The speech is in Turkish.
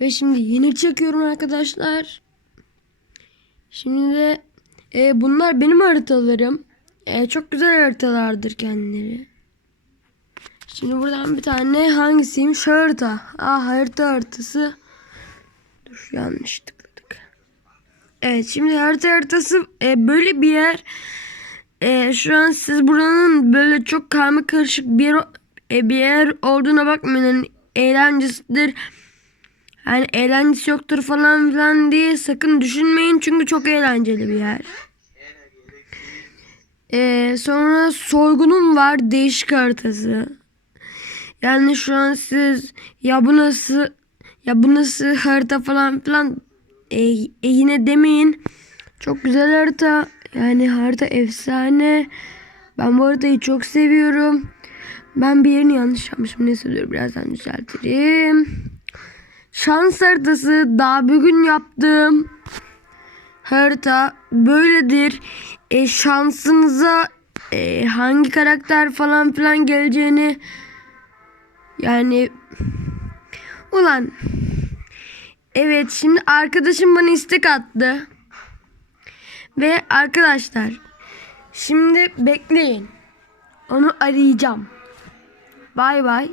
Ve şimdi yeni çekiyorum arkadaşlar. Şimdi de e, bunlar benim haritalarım. E, çok güzel haritalardır kendileri. Şimdi buradan bir tane hangisiymiş harita. Aa harita haritası. Dur yanlış tıkladık. Evet şimdi harita haritası e, böyle bir yer. E, şu an siz buranın böyle çok karma karışık bir e, bir yer olduğuna bakmayın. Yani eğlencesidir. Yani eğlencesi yoktur falan filan diye sakın düşünmeyin. Çünkü çok eğlenceli bir yer. E, sonra soygunum var değişik haritası. Yani şu an siz ya bu nasıl ya bu nasıl harita falan filan e, e, yine demeyin. Çok güzel harita. Yani harita efsane. Ben bu haritayı çok seviyorum. Ben bir yerini yanlış yapmışım. Neyse dur birazdan düzeltirim. Şans haritası daha bugün yaptım. Harita böyledir. E, şansınıza e, hangi karakter falan filan geleceğini yani ulan evet şimdi arkadaşım bana istek attı. Ve arkadaşlar şimdi bekleyin. Onu arayacağım. Bay bay.